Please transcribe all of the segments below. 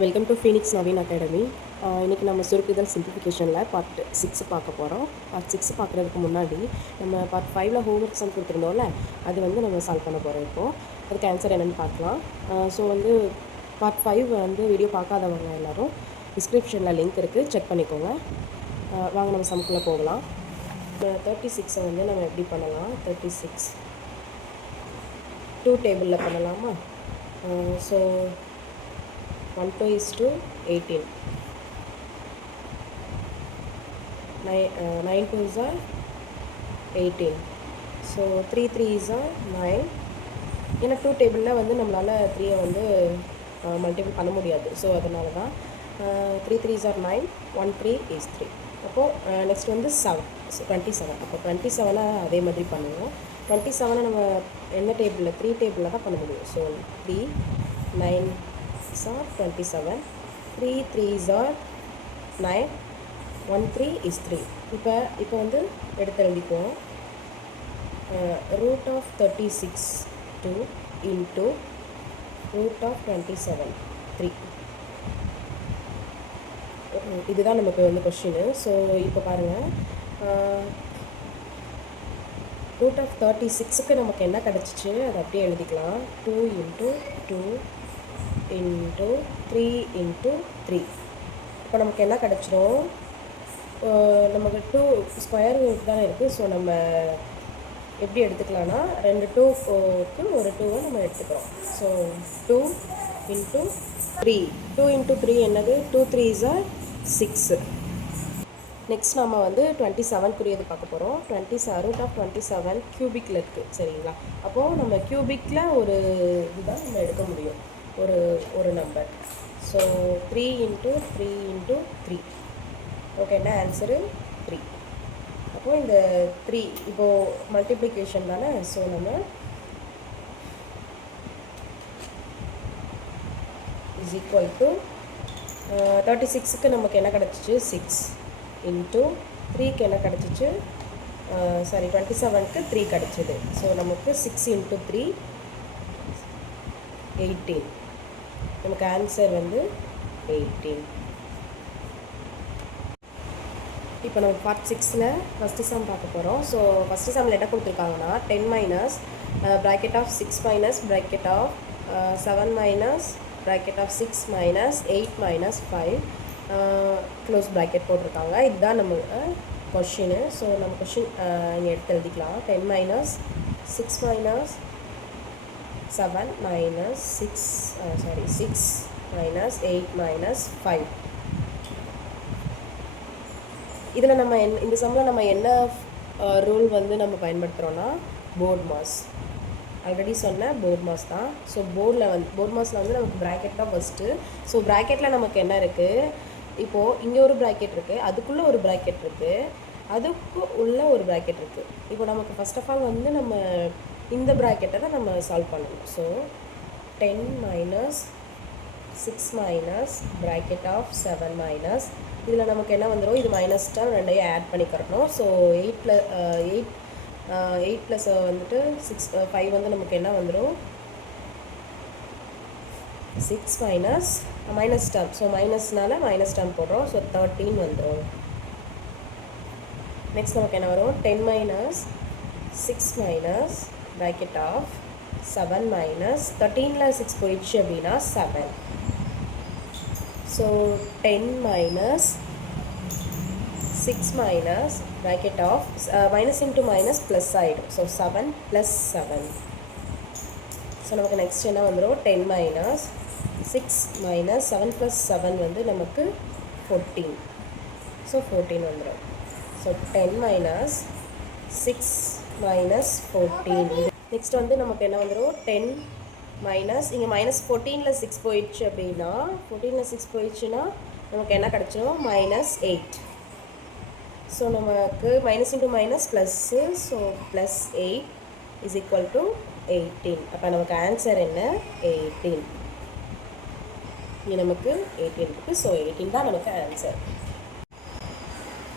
Welcome to Phoenix Naveen academy. இன்றைக்கி நம்ம சுருக்குதல் சிம்பிளிஃபிகேஷனில் part 6 பார்க்க போகிறோம். பார்ட் 6 பார்க்குறதுக்கு முன்னாடி நம்ம பார்ட் 5ல் ஹோம்ஒர்க் சம் கொடுத்துருந்தோம்ல, அது வந்து நம்ம சால்வ் பண்ண போகிறோம். இப்போது அதுக்கு ஆன்சர் என்னென்னு பார்க்கலாம். ஸோ வந்து பார்ட் 5 வந்து வீடியோ பார்க்காதவங்க எல்லோரும் டிஸ்கிரிப்ஷனில் லிங்க் இருக்குது, செக் பண்ணிக்கோங்க. வாங்க நம்ம சம்குள்ளே போகலாம். 36 வந்து நம்ம எப்படி பண்ணலாம்? 36 2 டேபிளில் பண்ணலாமா? So 1 2 is to 18. 9 2s are 18. So 3 3s are 9. ஏன்னா 2 டேபிளில் வந்து நம்மளால் 3 வந்து மல்டிபிள் பண்ண முடியாது. ஸோ அதனால தான் 3 3s are 9, 1 3 is 3. அப்போது நெக்ஸ்ட் வந்து 7, 27. அப்போ 27 அதே மாதிரி பண்ணுவோம். 27 நம்ம என்ன டேபிளில்? 3 டேபிளில் தான் பண்ண முடியும். So 3 9 are 27, 3 3s are 9, 1 3 is 3. இப்போ வந்து எடுத்து எழுதிக்குவோம். root of 36 2 into root of 27 3. இதுதான் நமக்கு வந்து கொஸ்டின். ஸோ இப்போ பாருங்கள், root of 36க்கு நமக்கு என்ன கிடச்சிச்சு அதை அப்படியே எழுதிக்கலாம். 2 into 2 into 3 into 3. இப்போ நமக்கு என்ன கிடச்சிடும்? நமக்கு 2 ஸ்கொயர் ரூட் தானே இருக்குது. ஸோ நம்ம எப்படி எடுத்துக்கலாம்னா, 2 2க்கு ஒரு 2வை நம்ம எடுத்துக்கிறோம். So 2 into 3. 2 into 3 என்னது? 2 3s are 6. நெக்ஸ்ட் நம்ம வந்து 27க்குரியது பார்க்க போகிறோம். root of 27 கியூபிக்கில் இருக்குது, சரிங்களா? அப்போது நம்ம கியூபிக்கில் ஒரு இதுதான் நம்ம எடுக்க முடியும், ஒரு நம்பர். So 3 into 3 into 3. ஓகேண்ணா, ஆன்சரு 3. அப்போது இந்த 3 இப்போது மல்டிப்ளிகேஷன் தானே. ஸோ நம்ம இஸ் ஈக்குவல் டு 36க்கு நமக்கு என்ன கிடச்சிச்சு? 6 into 3க்கு என்ன கிடச்சிச்சு? 27க்கு 3 கிடச்சிது. ஸோ நமக்கு 6 into 3 18. நமக்கு ஆன்சர் வந்து 18. இப்போ நம்ம பார்ட் 6ல் ஃபஸ்ட்டு சம் பார்க்க போகிறோம். ஸோ ஃபஸ்ட்டு சம்மில் என்ன கொடுத்துருக்காங்கன்னா, 10 minus bracket of 6 minus bracket of 7 minus bracket of 6 minus 8 minus 5 close bracket போட்டிருக்காங்க. இதுதான் நம்ம கொஷினு. ஸோ நம்ம கொஷின் இங்கே எடுத்து எழுதிக்கலாம். 10 minus 6 minus 7 minus 6 minus 8 minus 5. இதில் நம்ம இந்த சம்மில் நம்ம என்ன ரூல் வந்து நம்ம பயன்படுத்துகிறோன்னா, போர்ட் மாஸ். ஆல்ரெடி சொன்ன போர்ட் மாஸ் தான். ஸோ போர்ட் மாஸில் வந்து நமக்கு ப்ராக்கெட் தான் ஃபஸ்ட்டு. ஸோ ப்ராக்கெட்டில் நமக்கு என்ன இருக்குது? இப்போது இங்கே ஒரு ப்ராக்கெட் இருக்குது, அதுக்குள்ளே ஒரு ப்ராக்கெட் இருக்குது, அதுக்கு உள்ள ஒரு ப்ராக்கெட் இருக்குது. இப்போ நமக்கு ஃபஸ்ட் ஆஃப் ஆல் வந்து நம்ம இந்த ப்ராக்கெட்டை தான் நம்ம சால்வ் பண்ணணும். So 10 minus 6 minus bracket of 7 minus, இதில் நமக்கு என்ன வந்துடும்? இது மைனஸ் தான், ரெண்டையும் ஆட் பண்ணிக்கிறணும். ஸோ 8 ப்ளஸ் வந்துட்டு 5 வந்து நமக்கு என்ன வந்துடும்? 6 மைனஸ் டேர்ம். ஸோ மைனஸ்னால மைனஸ் டேர்ம் போடுறோம். ஸோ 13 வந்துடும். நெக்ஸ்ட் நமக்கு என்ன வரும்? 10 minus 6 minus bracket of 7 minus 13ல 6 போயிடுச்சு அப்படின்னா 7. So 10 minus 6 minus bracket of minus into minus plus ஆகிடும். So 7 plus 7. ஸோ நமக்கு நெக்ஸ்ட் என்ன வந்துடும்? 10 minus 6 minus 7 plus 7 வந்து நமக்கு 14. ஸோ 14 வந்துடும். So 10 minus 6 minus 14. நெக்ஸ்ட் வந்து நமக்கு என்ன வந்துடும்? 10 மைனஸ் இங்கே minus 14ல் 6 போயிடுச்சு அப்படின்னா, 14ல் 6 போயிடுச்சுன்னா நமக்கு என்ன கிடச்சிடும்? minus 8. ஸோ நமக்கு minus into minus plus. So plus 8 is equal to 18. அப்போ நமக்கு ஆன்சர் என்ன? 18. இங்கே நமக்கு 18 இருக்குது. ஸோ 18 தான் நமக்கு ஆன்சர்.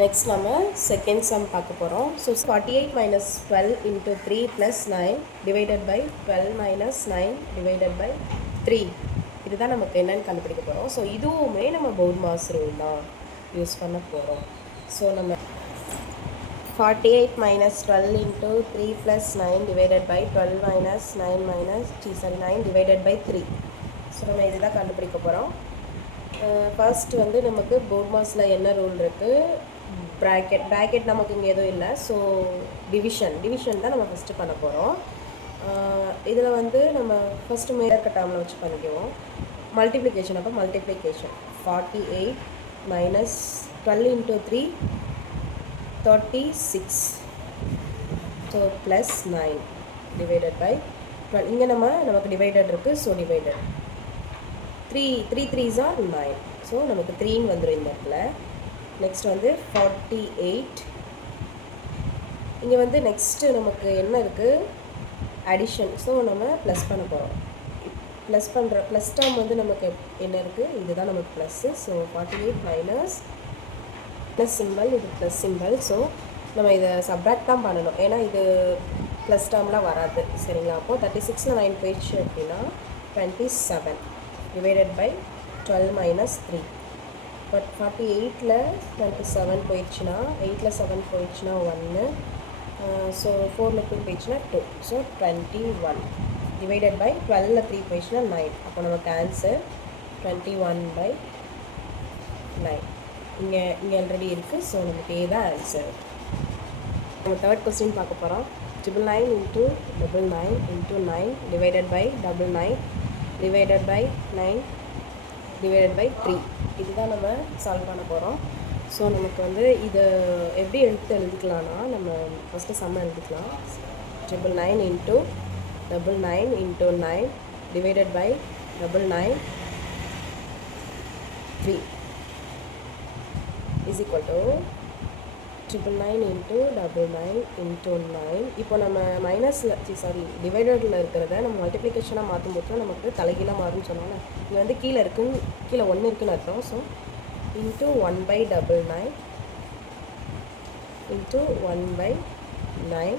நெக்ஸ்ட் நம்ம செகண்ட் சம் பார்க்க போகிறோம். So 48 minus 12 into 3 plus 9 divided by 12 minus 9 divided by 3. இது இதுதான் நமக்கு என்னன்னு கண்டுபிடிக்க போகிறோம். ஸோ இதுவுமே நம்ம பவுட்மாஸ் ரூல் தான் யூஸ் பண்ண போகிறோம். ஸோ நம்ம 48 minus 12 into 3 plus 9 divided by 12 minus 9 minus 9 divided by 3. So நம்ம இதுதான் கண்டுபிடிக்க போகிறோம். ஃபர்ஸ்ட் வந்து நமக்கு பவுட்மாஸில் என்ன ரூல் இருக்குது, ப்ராக்கெட் நமக்கு இங்கே எதுவும் இல்லை. ஸோ டிவிஷன் தான் நம்ம ஃபஸ்ட்டு பண்ண போகிறோம். இதில் வந்து நம்ம ஃபஸ்ட்டு மேற்க டேர்மில் வச்சு பண்ணிக்குவோம். மல்டிப்ளிகேஷன், அப்போ multiplication 48 minus 12 into 3 36. So plus 9 divided by 12. இங்கே நமக்கு டிவைடட் இருக்குது. So divided 3 3s are 9. So நமக்கு 3ன்னு வந்துடும் இந்த இடத்துல. நெக்ஸ்ட் வந்து 48. இங்கே வந்து நெக்ஸ்ட்டு நமக்கு என்ன இருக்குது, அடிஷன். ஸோ நம்ம ப்ளஸ் பண்ண போகிறோம். ப்ளஸ் டேர்ம் வந்து நமக்கு என்ன இருக்குது, இதுதான் நமக்கு plus. So 48 minus plus symbol, இது ப்ளஸ் சிம்பிள். ஸோ நம்ம இதை சப்ராக்ட் தான் பண்ணணும், ஏன்னா இது ப்ளஸ் டேர்ம்லாம் வராது. சரிங்களா? அப்போது 36ல் 9 போயிடுச்சு அப்படின்னா 27 டிவைடட் பை 12 மைனஸ் 3. பட் 48ல் 27 போயிடுச்சுன்னா, 8ல் 7 போயிடுச்சுன்னா 1. ஸோ 4ல் 2 போயிடுச்சுன்னா 2. ஸோ 21 டிவைடட் பை 12ல் 3 போயிடுச்சுன்னா 9. அப்போ நமக்கு ஆன்சர் 21/9. இங்கே ஆல்ரெடி இருக்குது. ஸோ நமக்கு ஏ தான் ஆன்சர். நம்ம தேர்ட் கொஸ்டின் பார்க்க போகிறோம். 999 into 99 into 9 divided by 99 divided by 9 divided by 3. இதுதான் நம்ம சால்வ் பண்ண போகிறோம். ஸோ நமக்கு வந்து இதை எப்படி எழுதிக்கலாம்னா, நம்ம ஃபஸ்ட்டு சம்ம எழுதிக்கலாம். 999 into 99 into 9 divided by 99 3 is equal to 999 into 99 into 9. இப்போ நம்ம டிவைடரில் இருக்கிறத நம்ம மல்டிப்ளிகேஷனாக மாற்றும் போது நமக்கு தலைகீழாக மாறும்னு சொன்னாங்க. இங்கே வந்து கீழே 1 இருக்குன்னு அர்த்தம். So into 1/99 into 1/9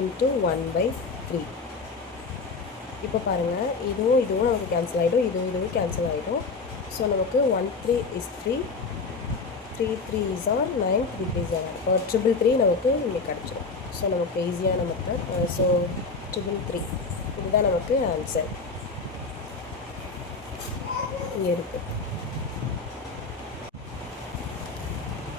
into 1/3. இப்போ பாருங்கள், இதுவும் நமக்கு கேன்சல் ஆகிடும், இதுவும் கேன்சல் ஆகிடும். ஸோ நமக்கு 1 3 is 3, 3 3s are 9, 3 3s are 9. இப்போ 333 நமக்கு இங்கே கிடச்சிடும். ஸோ நமக்கு ஈஸியான மெத்தட். ஸோ 333 இதுதான் நமக்கு ஆன்சர். இங்கே இருக்குது.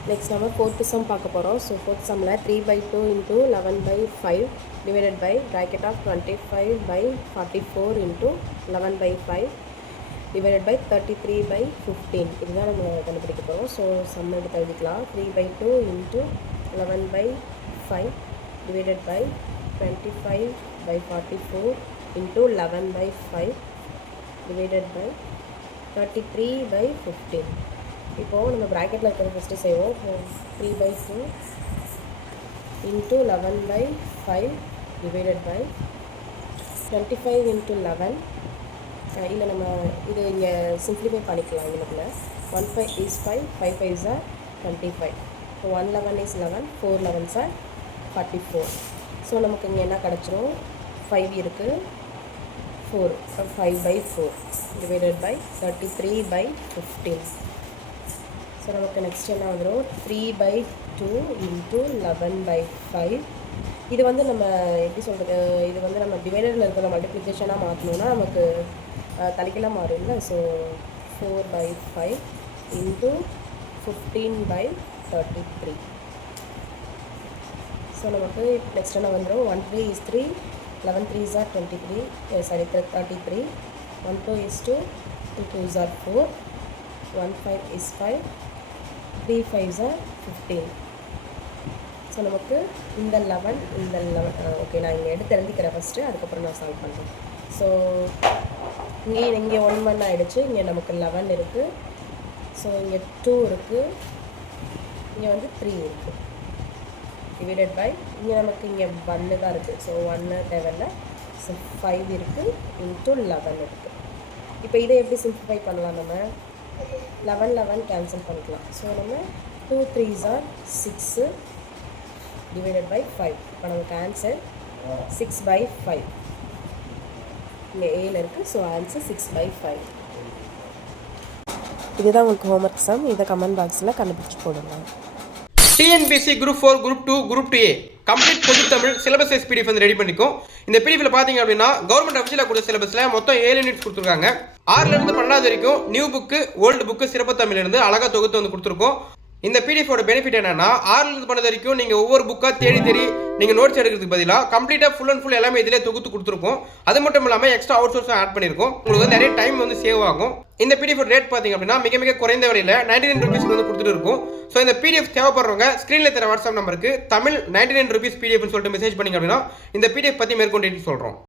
நெக்ஸ்ட் நம்ம ஃபோர்த்து சம் பார்க்க போகிறோம். ஸோ ஃபோர்த் சம்மில் 3/2 into 11/5 divided by bracket of 25/44 into 11/5 divided by 33/15. இதுதான் நம்ம கண்டுபிடிக்க போகிறோம். ஸோ சம் எடுத்து எழுதிக்கலாம். 3/2 into 11/5 divided by 25/44 into 11/5 divided by 33/15. இப்போது நம்ம ப்ராக்கெட்டில் இருக்கிறத ஃபஸ்ட்டு செய்வோம். 3/2 into 11/5 divided by 25 into 11. இல்லை நம்ம இது இங்கே சிம்ப்ளிஃபை பண்ணிக்கலாம். இதுக்குள்ள 1 5 is 5, 5 5s are 25. So 1 11 is 11, 4 11s are 44. So நமக்கு இங்கே என்ன கிடச்சிரும், 5 இருக்குது, 4 5/4 divided by 33/15. ஸோ நமக்கு நெக்ஸ்ட் என்ன வந்துடும், 3/2 into 11/5. இது வந்து நம்ம எப்படி சொல்கிறது, இது வந்து நம்ம டிவைடரில் இருக்கிற மல்டிப்ளிகேஷனாக மாற்றணுன்னா நமக்கு தலைக்கெல்லாம் மாறும்ல. So 4/5 into 15/33. ஸோ நமக்கு நெக்ஸ்ட் என்ன வந்துடும், 1 3 is 3, 11 3s are 33, 33, 1 2 is 2, 2 2s are 4, 1 5 is 5, 3 5s are 15. So நமக்கு இந்த 11 ஓகே, நான் இங்கே எடுத்து எழுதிக்கிறேன் ஃபஸ்ட்டு, அதுக்கப்புறம் நான் சால்வ் பண்ணுறேன். ஸோ இங்கே 1 1 ஆகிடுச்சு. இங்கே நமக்கு 11 இருக்குது. ஸோ இங்கே 2 இருக்குது, இங்கே வந்து 3 இருக்குது. டிவைடட் பை இங்கே நமக்கு இங்கே 1 தான் இருக்குது. ஸோ 1 தேவையில்லை. ஸோ 5 இருக்குது இன்ட்டு 11 இருக்குது. இப்போ இதை எப்படி சிம்பிளிஃபை பண்ணலாம், நம்ம 11 11 கேன்சல் பண்ணிக்கலாம். ஸோ நம்ம 2 3s are 6 டிவைடட் பை 5. இப்போ நமக்கு ஆன்சர் 6/5. இங்கே ஏல இருக்குது. So answer 6/5. இதுதான் உங்களுக்கு ஹோம்ஒர்க் சம். இதை கமெண்ட் பாக்ஸில் கண்டுபிடிச்சி போடுங்க. TNPSC group 4, group 2, group 2A complete பொது தமிழ் சிலபஸ் வைஸ் பிடிஎஃப் வந்து ரெடி பண்ணிக்கும். இந்த பிடிஎஃப்ல பார்த்தீங்க அப்படின்னா கவர்மெண்ட் அஃபிஷியலாக கொடுத்த சிலபஸில் மொத்தம் 7 யூனிட்ஸ் கொடுத்துருக்காங்க. 6லேருந்து 12வது வரைக்கும் நியூ புக்கு, ஓல்டு புக்கு, சிறப்பு தமிழ்லேருந்து அழகாக தொகுத்து வந்து கொடுத்துருக்கோம். இந்த பிடிஎஃபோட பெனிஃபிட் என்னன்னா 6லேருந்து 12 வரைக்கும் நீங்கள் ஒவ்வொரு புக்காக தேடி நீங்கள் நோட்ஸ் எடுக்கிறதுக்கு பதிலாக கம்ப்ளீட்டாக ஃபுல் அண்ட் ஃபுல் எல்லாமே இதிலே தொகுத்து கொடுத்துருக்கோம். அது மட்டும் இல்லாமல் எக்ஸ்ட்ரா அவுட் சோர்ஸும் ஆட் பண்ணியிருக்கோம். உங்களுக்கு வந்து நிறைய டைம் வந்து சேவ் ஆகும். இந்த பிடிஎஃப் ரேட் பார்த்தீங்க அப்படின்னா மிக மிக குறைந்த விலையில் 99 ரூபீஸ்க்கு வந்து கொடுத்துட்டு இருக்கும். ஸோ இந்த பிடிஎஃப் தேவைப்படுறவங்க ஸ்க்ரீனில் தர வாட்ஸ்அப் நம்பருக்கு தமிழ் 99 ரூபீஸ் பிடிஎஃப்னு சொல்லிட்டு மெசேஜ் பண்ணிங்க அப்படின்னா இந்த பிடிஎஃப் பற்றி மேற்கொண்டு சொல்கிறோம்.